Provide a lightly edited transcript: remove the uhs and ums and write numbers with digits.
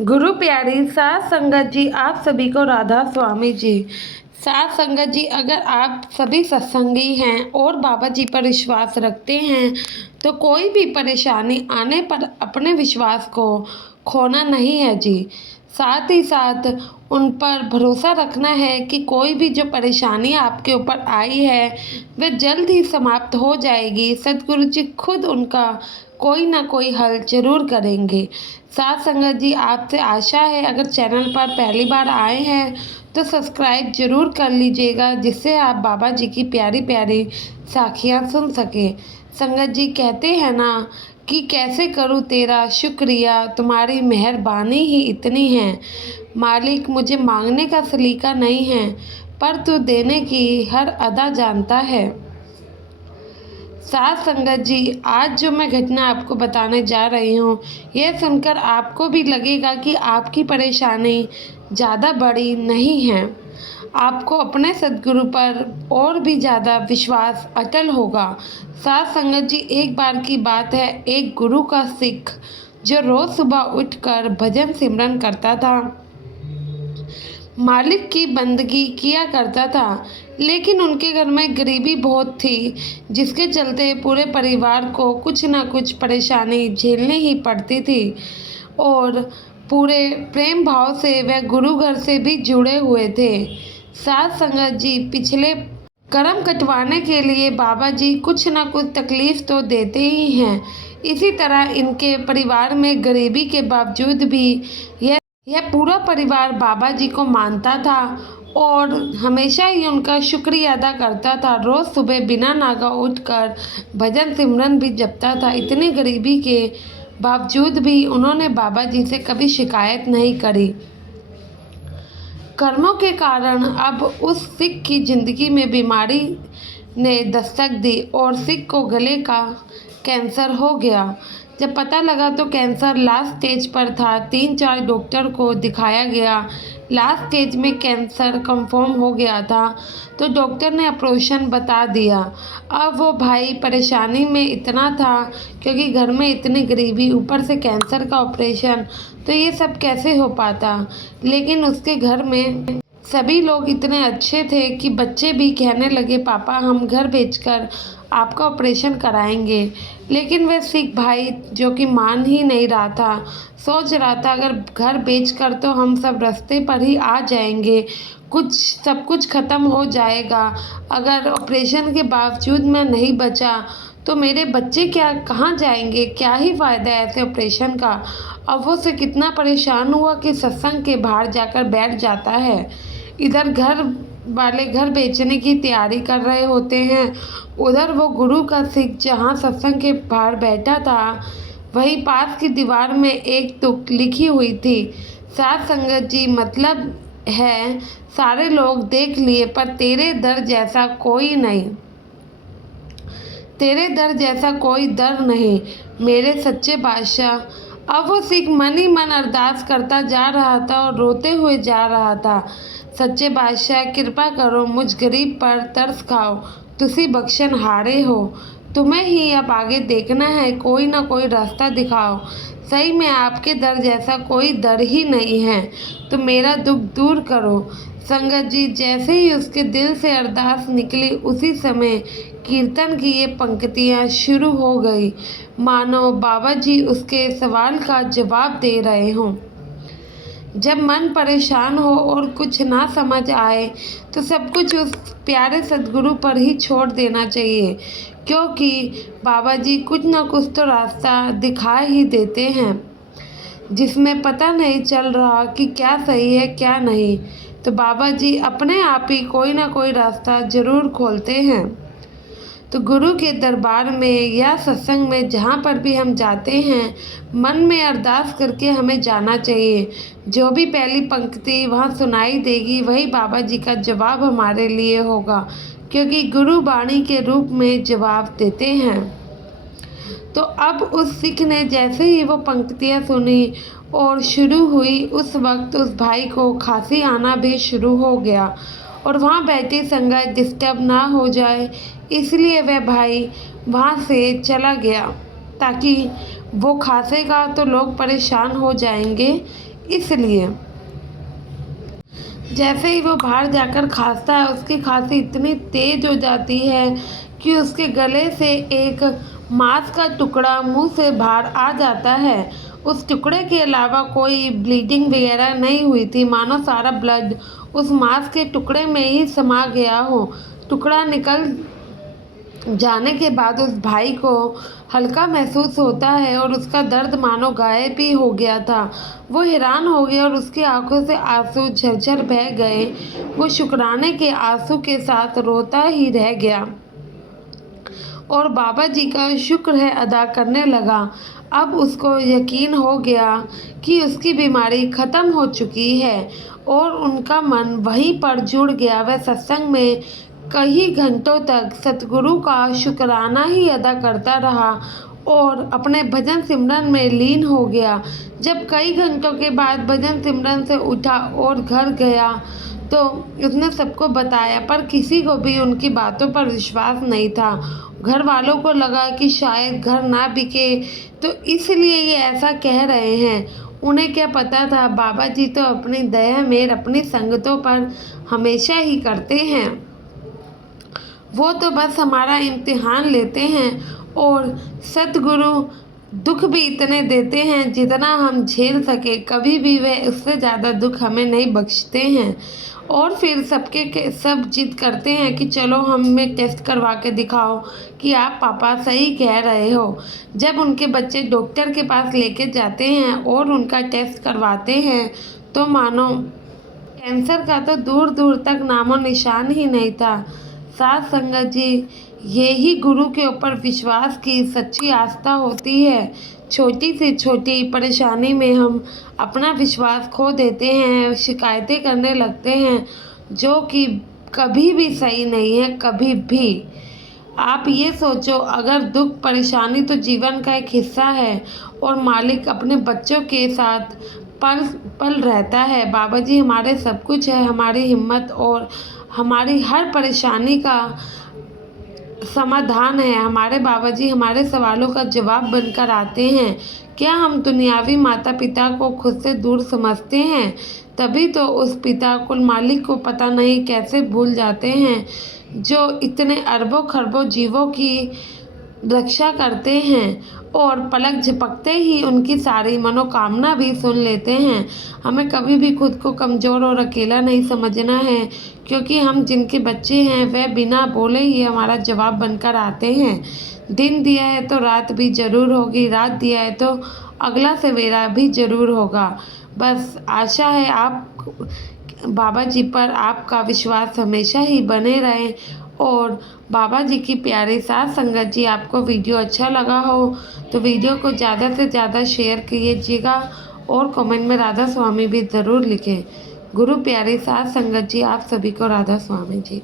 गुरु प्यारी साध संगत जी, आप सभी को राधा स्वामी जी। साध संगत जी, अगर आप सभी सत्संगी हैं और बाबा जी पर विश्वास रखते हैं तो कोई भी परेशानी आने पर अपने विश्वास को खोना नहीं है जी। साथ ही साथ उन पर भरोसा रखना है कि कोई भी जो परेशानी आपके ऊपर आई है वह जल्द ही समाप्त हो जाएगी। सद्गुरु जी खुद उनका कोई ना कोई हल जरूर करेंगे। साथ संगत जी, आपसे आशा है अगर चैनल पर पहली बार आए हैं तो सब्सक्राइब जरूर कर लीजिएगा, जिससे आप बाबा जी की प्यारी प्यारी साखियाँ सुन सकें। संगत जी कहते हैं ना कि कैसे करूँ तेरा शुक्रिया, तुम्हारी मेहरबानी ही इतनी है। मालिक, मुझे मांगने का सलीका नहीं है, पर तू देने की हर अदा जानता है। साथ संगत जी, आज जो मैं घटना आपको बताने जा रही हूँ, यह सुनकर आपको भी लगेगा कि आपकी परेशानी ज़्यादा बड़ी नहीं है। आपको अपने सद्गुरु पर और भी ज़्यादा विश्वास अटल होगा। साथ संगत जी, एक बार की बात है, एक गुरु का सिख जो रोज़ सुबह उठकर भजन सिमरन करता था, मालिक की बंदगी किया करता था, लेकिन उनके घर में गरीबी बहुत थी, जिसके चलते पूरे परिवार को कुछ ना कुछ परेशानी झेलनी ही पड़ती थी। और पूरे प्रेम भाव से वह गुरु घर से भी जुड़े हुए थे। साथ संगत जी, पिछले कर्म कटवाने के लिए बाबा जी कुछ ना कुछ तकलीफ़ तो देते ही हैं। इसी तरह इनके परिवार में गरीबी के बावजूद भी यह पूरा परिवार बाबा जी को मानता था और हमेशा ही उनका शुक्रिया अदा करता था। रोज़ सुबह बिना नागा उठकर भजन सिमरन भी जपता था। इतनी गरीबी के बावजूद भी उन्होंने बाबा जी से कभी शिकायत नहीं करी। कर्मों के कारण अब उस सिख की ज़िंदगी में बीमारी ने दस्तक दी और सिख को गले का कैंसर हो गया। जब पता लगा तो कैंसर लास्ट स्टेज पर था। 3-4 डॉक्टर को दिखाया गया, लास्ट स्टेज में कैंसर कंफर्म हो गया था, तो डॉक्टर ने ऑपरेशन बता दिया। अब वो भाई परेशानी में इतना था क्योंकि घर में इतनी गरीबी, ऊपर से कैंसर का ऑपरेशन, तो ये सब कैसे हो पाता। लेकिन उसके घर में सभी लोग इतने अच्छे थे कि बच्चे भी कहने लगे, पापा हम घर बेचकर आपका ऑपरेशन कराएंगे। लेकिन वह सिख भाई जो कि मान ही नहीं रहा था, सोच रहा था अगर घर बेचकर तो हम सब रास्ते पर ही आ जाएंगे, सब कुछ ख़त्म हो जाएगा। अगर ऑपरेशन के बावजूद मैं नहीं बचा तो मेरे बच्चे कहाँ जाएंगे, क्या ही फ़ायदा है ऐसे ऑपरेशन का। अब वो से कितना परेशान हुआ कि सत्संग के बाहर जाकर बैठ जाता है। इधर घर वाले घर बेचने की तैयारी कर रहे होते हैं, उधर वो गुरु का सिख जहाँ सत्संग के बाहर बैठा था वहीं पास की दीवार में एक तुक लिखी हुई थी। साथ संगत जी, मतलब है सारे लोग देख लिए पर तेरे दर जैसा कोई नहीं, तेरे दर जैसा कोई दर नहीं मेरे सच्चे बादशाह। अब वो सिख मन ही मन अरदास करता जा रहा था और रोते हुए जा रहा था, सच्चे बादशाह कृपा करो, मुझ गरीब पर तरस खाओ, तुसी बख्शन हारे हो, तुम्हें ही अब आगे देखना है, कोई ना कोई रास्ता दिखाओ। सही में आपके दर जैसा कोई दर ही नहीं है, तो मेरा दुख दूर करो। संगत जी, जैसे ही उसके दिल से अरदास निकली उसी समय कीर्तन की ये पंक्तियाँ शुरू हो गई, मानो बाबा जी उसके सवाल का जवाब दे रहे हों। जब मन परेशान हो और कुछ ना समझ आए तो सब कुछ उस प्यारे सद्गुरु पर ही छोड़ देना चाहिए, क्योंकि बाबा जी कुछ ना कुछ तो रास्ता दिखा ही देते हैं, जिसमें पता नहीं चल रहा कि क्या सही है क्या नहीं, तो बाबा जी अपने आप ही कोई ना कोई रास्ता ज़रूर खोलते हैं। तो गुरु के दरबार में या सत्संग में जहाँ पर भी हम जाते हैं, मन में अरदास करके हमें जाना चाहिए। जो भी पहली पंक्ति वहाँ सुनाई देगी वही बाबा जी का जवाब हमारे लिए होगा, क्योंकि गुरु वाणी के रूप में जवाब देते हैं। तो अब उस सिख ने जैसे ही वो पंक्तियाँ सुनी और शुरू हुई, उस वक्त उस भाई को खांसी आना भी शुरू हो गया और वहाँ बैठी संगत डिस्टर्ब ना हो जाए, इसलिए वह भाई वहाँ से चला गया, ताकि वो खांसेगा तो लोग परेशान हो जाएंगे, इसलिए जैसे ही वो बाहर जाकर खांसता है, उसकी खांसी इतनी तेज हो जाती है कि उसके गले से एक मांस का टुकड़ा मुंह से बाहर आ जाता है। उस टुकड़े के अलावा कोई ब्लीडिंग वगैरह नहीं हुई थी, मानो सारा ब्लड उस मांस के टुकड़े में ही समा गया हो। टुकड़ा निकल जाने के बाद उस भाई को हल्का महसूस होता है और उसका दर्द मानो गायब ही हो गया था। वो हैरान हो गया और उसकी आंखों से आंसू झरझर बह गए। वो शुक्राने के आंसू के साथ रोता ही रह गया और बाबा जी का शुक्र है अदा करने लगा। अब उसको यकीन हो गया कि उसकी बीमारी ख़त्म हो चुकी है और उनका मन वहीं पर जुड़ गया। वह सत्संग में कई घंटों तक सतगुरु का शुक्राना ही अदा करता रहा और अपने भजन सिमरन में लीन हो गया। जब कई घंटों के बाद भजन सिमरन से उठा और घर गया तो उसने सबको बताया, पर किसी को भी उनकी बातों पर विश्वास नहीं था। घर वालों को लगा कि शायद घर ना बिके तो इसलिए ये ऐसा कह रहे हैं। उन्हें क्या पता था, बाबा जी तो अपनी दया मेहर अपनी संगतों पर हमेशा ही करते हैं। वो तो बस हमारा इम्तिहान लेते हैं और सतगुरु दुख भी इतने देते हैं जितना हम झेल सके। कभी भी वह उससे ज़्यादा दुख हमें नहीं बख्शते हैं। और फिर सब जिद करते हैं कि चलो हमें टेस्ट करवा के दिखाओ कि आप पापा सही कह रहे हो। जब उनके बच्चे डॉक्टर के पास लेके जाते हैं और उनका टेस्ट करवाते हैं तो मानो कैंसर का तो दूर दूर तक नामो निशान ही नहीं था। साथ संगत जी, यही गुरु के ऊपर विश्वास की सच्ची आस्था होती है। छोटी से छोटी परेशानी में हम अपना विश्वास खो देते हैं, शिकायतें करने लगते हैं, जो कि कभी भी सही नहीं है, कभी भी। आप ये सोचो, अगर दुख परेशानी तो जीवन का एक हिस्सा है और मालिक अपने बच्चों के साथ पल पल रहता है। बाबा जी हमारे सब कुछ है, हमारी हिम्मत और हमारी हर परेशानी का समाधान है। हमारे बाबा जी हमारे सवालों का जवाब बनकर आते हैं। क्या हम दुनियावी माता पिता को खुद से दूर समझते हैं? तभी तो उस पिता कुल मालिक को पता नहीं कैसे भूल जाते हैं, जो इतने अरबों खरबों जीवों की रक्षा करते हैं और पलक झपकते ही उनकी सारी मनोकामना भी सुन लेते हैं। हमें कभी भी खुद को कमज़ोर और अकेला नहीं समझना है, क्योंकि हम जिनके बच्चे हैं वह बिना बोले ही हमारा जवाब बनकर आते हैं। दिन दिया है तो रात भी ज़रूर होगी, रात दिया है तो अगला सवेरा भी ज़रूर होगा। बस आशा है आप बाबा जी पर आपका विश्वास हमेशा ही बने रहे और बाबा जी की प्यारी साथ संगत जी, आपको वीडियो अच्छा लगा हो तो वीडियो को ज़्यादा से ज़्यादा शेयर कीजिएगा और कमेंट में राधा स्वामी भी ज़रूर लिखें। गुरु प्यारी साथ संगत जी, आप सभी को राधा स्वामी जी।